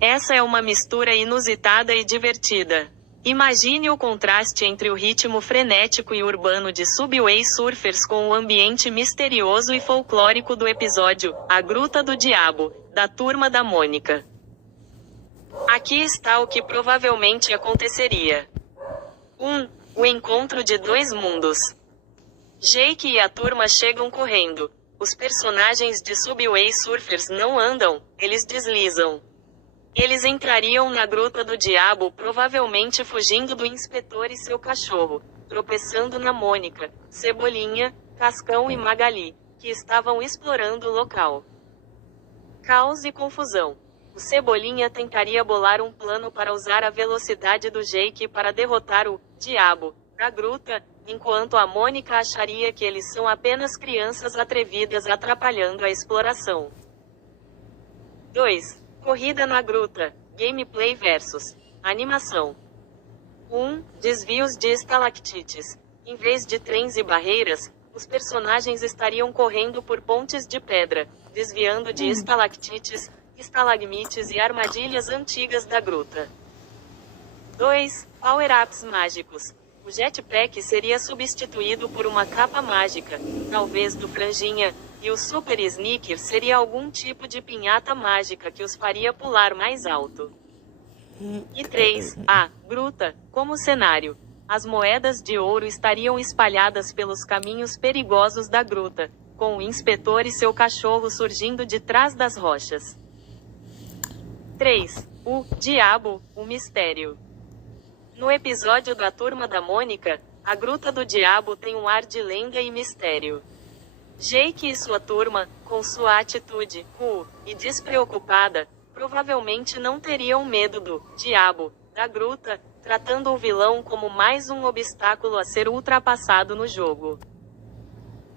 Essa é uma mistura inusitada e divertida. Imagine o contraste entre o ritmo frenético e urbano de Subway Surfers com o ambiente misterioso e folclórico do episódio A Gruta do Diabo, da Turma da Mônica. Aqui está o que provavelmente aconteceria. 1. O encontro de dois mundos. Jake e a turma chegam correndo. Os personagens de Subway Surfers não andam, eles deslizam. Eles entrariam na Gruta do Diabo provavelmente fugindo do inspetor e seu cachorro, tropeçando na Mônica, Cebolinha, Cascão e Magali, que estavam explorando o local. Caos e confusão. O Cebolinha tentaria bolar um plano para usar a velocidade do Jake para derrotar o Diabo da gruta, enquanto a Mônica acharia que eles são apenas crianças atrevidas atrapalhando a exploração. 2. Corrida na gruta, gameplay versus animação. 1. Desvios de estalactites. Em vez de trens e barreiras, os personagens estariam correndo por pontes de pedra, desviando de estalactites, estalagmites e armadilhas antigas da gruta. 2. Power-ups mágicos. O jetpack seria substituído por uma capa mágica, talvez do Franjinha, e o Super Sneaker seria algum tipo de pinhata mágica que os faria pular mais alto. E 3. A gruta, como cenário. As moedas de ouro estariam espalhadas pelos caminhos perigosos da gruta, com o inspetor e seu cachorro surgindo de trás das rochas. 3. O Diabo, o mistério. No episódio da Turma da Mônica, a Gruta do Diabo tem um ar de lenda e mistério. Jake e sua turma, com sua atitude cool e despreocupada, provavelmente não teriam medo do Diabo da gruta, tratando o vilão como mais um obstáculo a ser ultrapassado no jogo.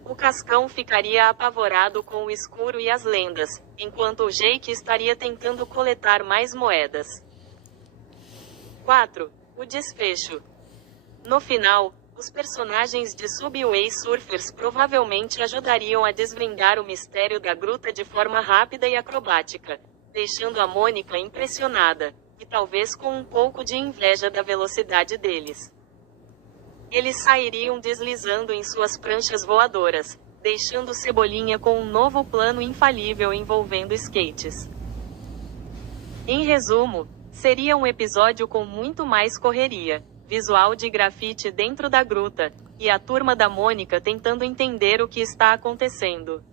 O Cascão ficaria apavorado com o escuro e as lendas, enquanto o Jake estaria tentando coletar mais moedas. 4. O desfecho. No final, os personagens de Subway Surfers provavelmente ajudariam a desvendar o mistério da gruta de forma rápida e acrobática, deixando a Mônica impressionada, e talvez com um pouco de inveja da velocidade deles. Eles sairiam deslizando em suas pranchas voadoras, deixando Cebolinha com um novo plano infalível envolvendo skates. Em resumo, seria um episódio com muito mais correria, visual de grafite dentro da gruta, e a Turma da Mônica tentando entender o que está acontecendo.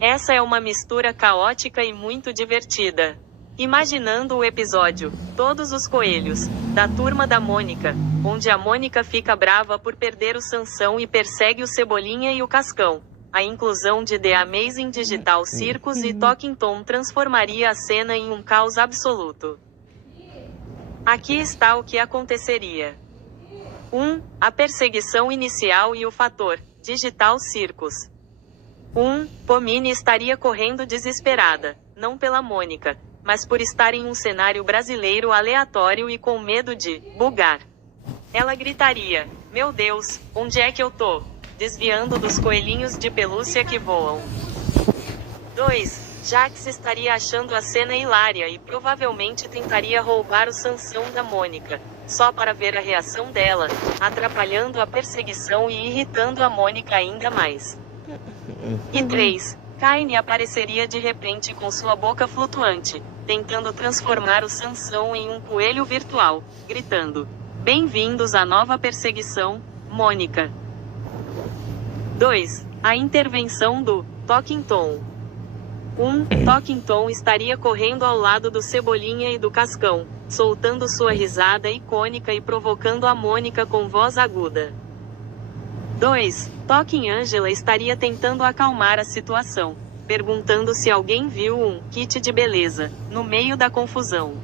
Essa é uma mistura caótica e muito divertida. Imaginando o episódio Todos os Coelhos, da Turma da Mônica, onde a Mônica fica brava por perder o Sansão e persegue o Cebolinha e o Cascão. A inclusão de The Amazing Digital Circus e Talking Tom transformaria a cena em um caos absoluto. Aqui está o que aconteceria. 1. A perseguição inicial e o fator Digital Circus. 1. Pomini estaria correndo desesperada, não pela Mônica, mas por estar em um cenário brasileiro aleatório e com medo de bugar. Ela gritaria: "Meu Deus, onde é que eu tô?", desviando dos coelhinhos de pelúcia que voam. 2. Jax estaria achando a cena hilária e provavelmente tentaria roubar o Sansão da Mônica, só para ver a reação dela, atrapalhando a perseguição e irritando a Mônica ainda mais. E 3. Kaine apareceria de repente com sua boca flutuante, tentando transformar o Sansão em um coelho virtual, gritando: "Bem-vindos à nova perseguição, Mônica". 2. A intervenção do Talking Tom. 1. Talking Tom estaria correndo ao lado do Cebolinha e do Cascão, soltando sua risada icônica e provocando a Mônica com voz aguda. 2. Talking Angela estaria tentando acalmar a situação, perguntando se alguém viu um kit de beleza no meio da confusão.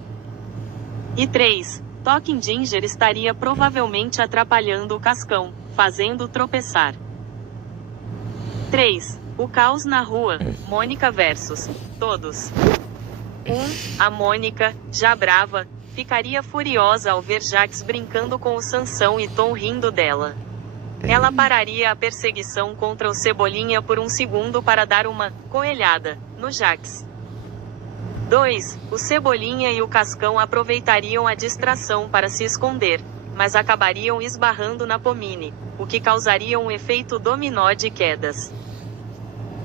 E 3. Talking Ginger estaria provavelmente atrapalhando o Cascão, fazendo-o tropeçar. 3. O caos na rua, Mônica versus todos. 1. A Mônica, já brava, ficaria furiosa ao ver Jax brincando com o Sansão e Tom rindo dela. Ela pararia a perseguição contra o Cebolinha por um segundo para dar uma coelhada no Jax. 2. O Cebolinha e o Cascão aproveitariam a distração para se esconder, mas acabariam esbarrando na Pomini, o que causaria um efeito dominó de quedas.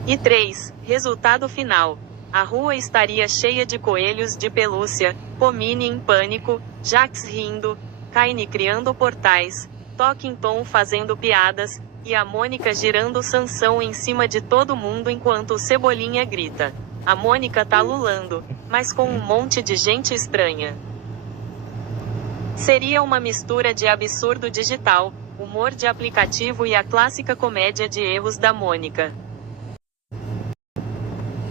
E 3. Resultado final. A rua estaria cheia de coelhos de pelúcia, Pomini em pânico, Jax rindo, Kaine criando portais, Tom fazendo piadas, e a Mônica girando Sansão em cima de todo mundo enquanto o Cebolinha grita. A Mônica tá lulando, mas com um monte de gente estranha. Seria uma mistura de absurdo digital, humor de aplicativo e a clássica comédia de erros da Mônica.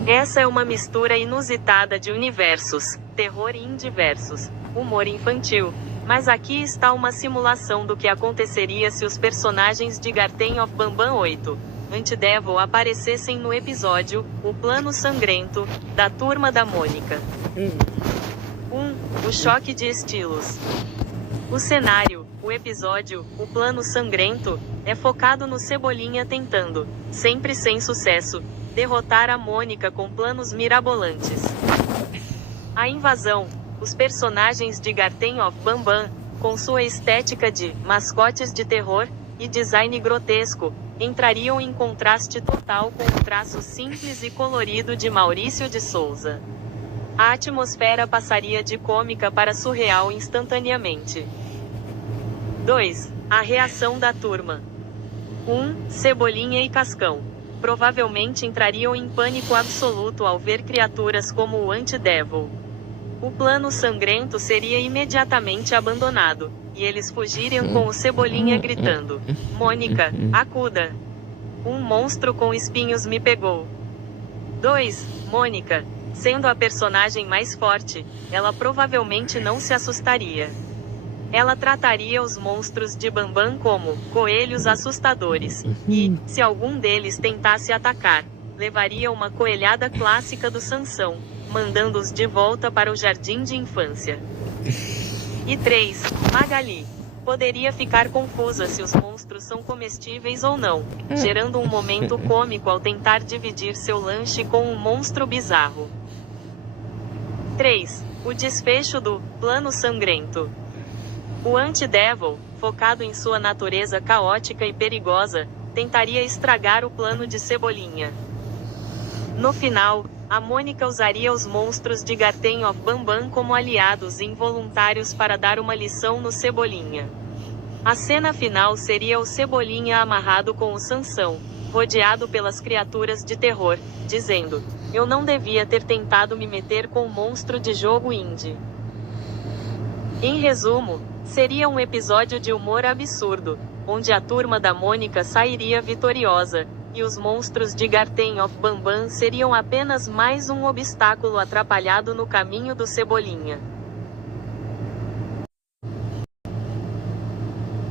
Essa é uma mistura inusitada de universos, terror e indiversos, humor infantil. Mas aqui está uma simulação do que aconteceria se os personagens de Garten of Banban 8, Antidevil aparecessem no episódio, O Plano Sangrento, da Turma da Mônica. 1. O choque de estilos. O cenário, o episódio, O Plano Sangrento, é focado no Cebolinha tentando, sempre sem sucesso, derrotar a Mônica com planos mirabolantes. A invasão. Os personagens de Garten of Banban, com sua estética de mascotes de terror e design grotesco, entrariam em contraste total com o traço simples e colorido de Maurício de Souza. A atmosfera passaria de cômica para surreal instantaneamente. 2. A reação da turma. 1. Cebolinha e Cascão. Provavelmente entrariam em pânico absoluto ao ver criaturas como o Antidevil. O plano sangrento seria imediatamente abandonado, e eles fugiriam com o Cebolinha gritando: Mônica, acuda! Um monstro com espinhos me pegou. 2. Mônica. Sendo a personagem mais forte, ela provavelmente não se assustaria. Ela trataria os monstros de Banban como coelhos assustadores, e, se algum deles tentasse atacar, levaria uma coelhada clássica do Sansão, mandando-os de volta para o jardim de infância. E 3. Magali. Poderia ficar confusa se os monstros são comestíveis ou não, gerando um momento cômico ao tentar dividir seu lanche com um monstro bizarro. 3. O desfecho do Plano Sangrento. O Antidevil, focado em sua natureza caótica e perigosa, tentaria estragar o plano de Cebolinha. No final, a Mônica usaria os monstros de Garten of Banban como aliados involuntários para dar uma lição no Cebolinha. A cena final seria o Cebolinha amarrado com o Sansão, rodeado pelas criaturas de terror, dizendo: eu não devia ter tentado me meter com um monstro de jogo indie. Em resumo, seria um episódio de humor absurdo, onde a turma da Mônica sairia vitoriosa, e os monstros de Garten of Banban seriam apenas mais um obstáculo atrapalhado no caminho do Cebolinha.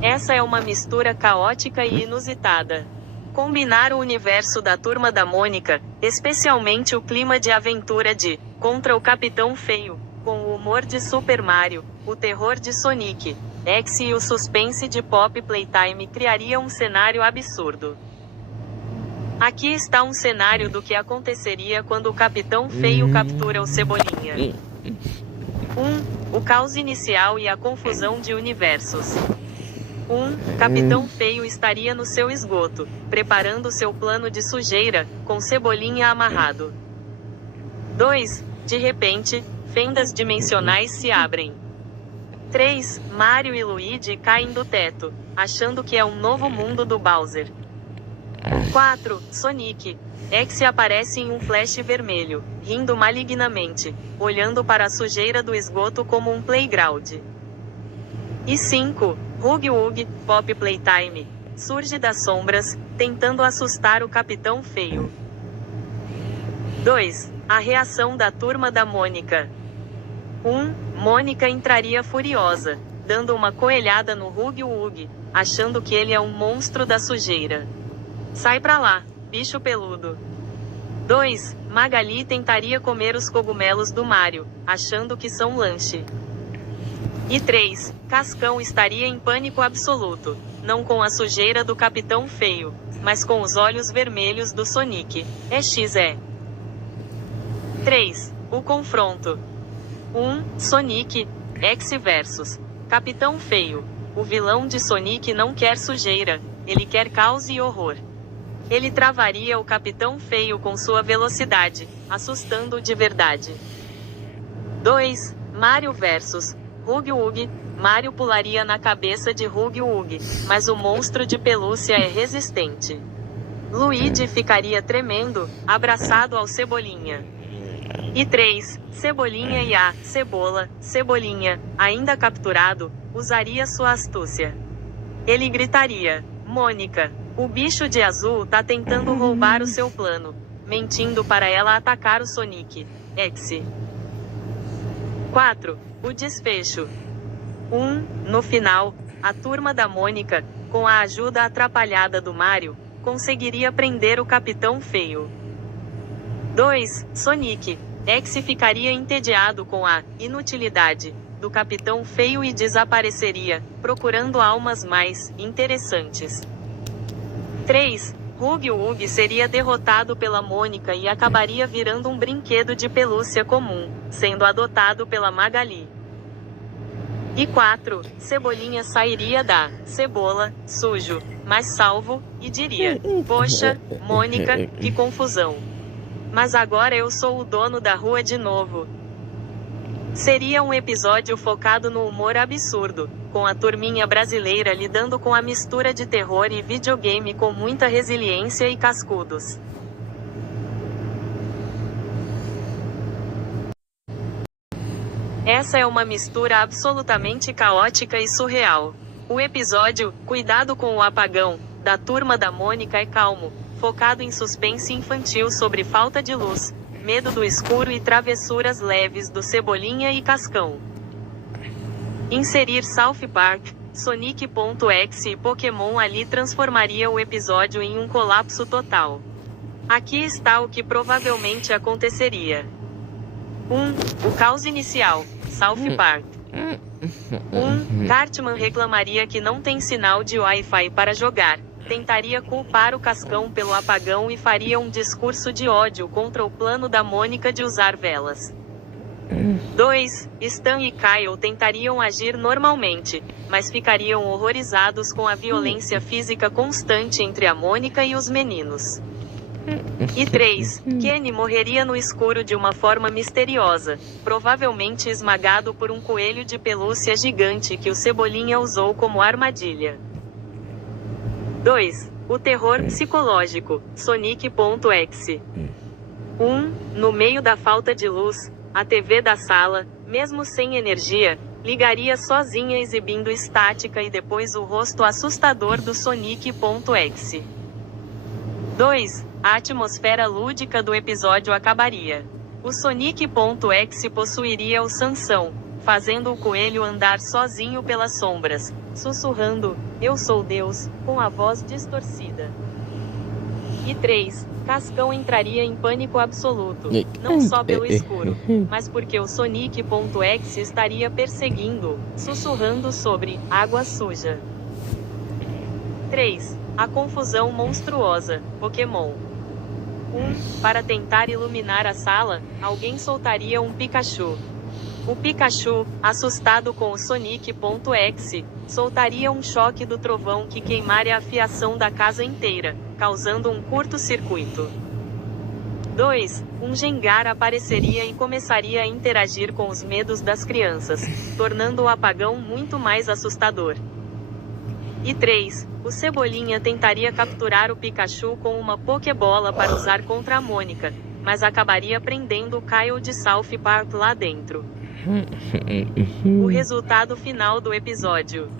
Essa é uma mistura caótica e inusitada. Combinar o universo da Turma da Mônica, especialmente o clima de aventura de Contra o Capitão Feio, com o humor de Super Mario, o terror de Sonic X e o suspense de Pop Playtime criaria um cenário absurdo. Aqui está um cenário do que aconteceria quando o Capitão Feio captura o Cebolinha. 1. O caos inicial e a confusão de universos. 1. Capitão Feio estaria no seu esgoto, preparando seu plano de sujeira, com Cebolinha amarrado. 2. De repente, fendas dimensionais se abrem. 3. Mario e Luigi caem do teto, achando que é um novo mundo do Bowser. 4. Sonic X aparece em um flash vermelho, rindo malignamente, olhando para a sujeira do esgoto como um playground. E 5. Huggy Wuggy, Pop Playtime, surge das sombras, tentando assustar o Capitão Feio. 2. A reação da Turma da Mônica. 1. Mônica entraria furiosa, dando uma coelhada no Huggy Wuggy, achando que ele é um monstro da sujeira. Sai pra lá, bicho peludo. 2. Magali tentaria comer os cogumelos do Mario, achando que são lanche. E 3. Cascão estaria em pânico absoluto, não com a sujeira do Capitão Feio, mas com os olhos vermelhos do Sonic. EXE. 3. O confronto. 1. Sonic X versus Capitão Feio. O vilão de Sonic não quer sujeira, ele quer caos e horror. Ele travaria o Capitão Feio com sua velocidade, assustando-o de verdade. 2. Mario versus Huggy Wuggy. Mario pularia na cabeça de Huggy Wuggy, mas o monstro de pelúcia é resistente. Luigi ficaria tremendo, abraçado ao Cebolinha. E 3. Cebolinha e a Cebolinha, ainda capturado, usaria sua astúcia. Ele gritaria: Mônica, o bicho de azul tá tentando roubar o seu plano, mentindo para ela atacar o Sonic X. 4. O desfecho. 1. No final, a turma da Mônica, com a ajuda atrapalhada do Mario, conseguiria prender o Capitão Feio. 2. Sonic X ficaria entediado com a inutilidade do Capitão Feio e desapareceria, procurando almas mais interessantes. 3. Huggy Wuggy seria derrotado pela Mônica e acabaria virando um brinquedo de pelúcia comum, sendo adotado pela Magali. E 4. Cebolinha sairia da cebola, sujo, mas salvo, e diria: Poxa, Mônica, que confusão. Mas agora eu sou o dono da rua de novo. Seria um episódio focado no humor absurdo, com a turminha brasileira lidando com a mistura de terror e videogame com muita resiliência e cascudos. Essa é uma mistura absolutamente caótica e surreal. O episódio, Cuidado com o Apagão, da Turma da Mônica é calmo, focado em suspense infantil sobre falta de luz, medo do escuro e travessuras leves do Cebolinha e Cascão. Inserir South Park, Sonic.exe e Pokémon ali transformaria o episódio em um colapso total. Aqui está o que provavelmente aconteceria. 1. O caos inicial, South Park. 1. Cartman reclamaria que não tem sinal de Wi-Fi para jogar, tentaria culpar o Cascão pelo apagão e faria um discurso de ódio contra o plano da Mônica de usar velas. 2. Stan e Kyle tentariam agir normalmente, mas ficariam horrorizados com a violência física constante entre a Mônica e os meninos. E 3. Kenny morreria no escuro de uma forma misteriosa, provavelmente esmagado por um coelho de pelúcia gigante que o Cebolinha usou como armadilha. 2. O terror psicológico, Sonic.exe. 1. No meio da falta de luz, a TV da sala, mesmo sem energia, ligaria sozinha exibindo estática e depois o rosto assustador do Sonic.exe. 2. A atmosfera lúdica do episódio acabaria. O Sonic.exe possuiria o Sansão, fazendo o coelho andar sozinho pelas sombras, sussurrando: Eu sou Deus, com a voz distorcida. E 3. Cascão entraria em pânico absoluto, não só pelo escuro, mas porque o Sonic.exe estaria perseguindo, sussurrando sobre água suja. 3. A confusão monstruosa, Pokémon. 1. Para tentar iluminar a sala, alguém soltaria um Pikachu. O Pikachu, assustado com o Sonic.exe, soltaria um choque do trovão que queimaria a fiação da casa inteira, causando um curto-circuito. 2. Um Gengar apareceria e começaria a interagir com os medos das crianças, tornando o apagão muito mais assustador. E 3. O Cebolinha tentaria capturar o Pikachu com uma Pokébola para usar contra a Mônica, mas acabaria prendendo o Kyle de South Park lá dentro. O resultado final do episódio.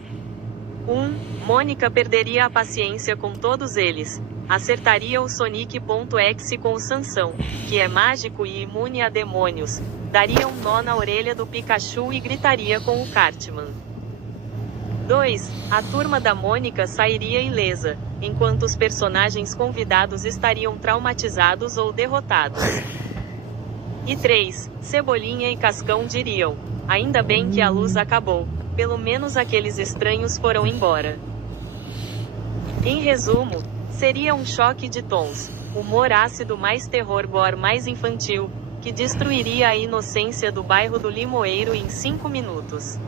1. Mônica perderia a paciência com todos eles, acertaria o Sonic.exe com o Sansão, que é mágico e imune a demônios, daria um nó na orelha do Pikachu e gritaria com o Cartman. 2. A turma da Mônica sairia ilesa, enquanto os personagens convidados estariam traumatizados ou derrotados. E 3. Cebolinha e Cascão diriam: Ainda bem que a luz acabou, Pelo menos aqueles estranhos foram embora. Em resumo, seria um choque de tons, humor ácido mais terror gore mais infantil, que destruiria a inocência do bairro do Limoeiro em 5 minutos.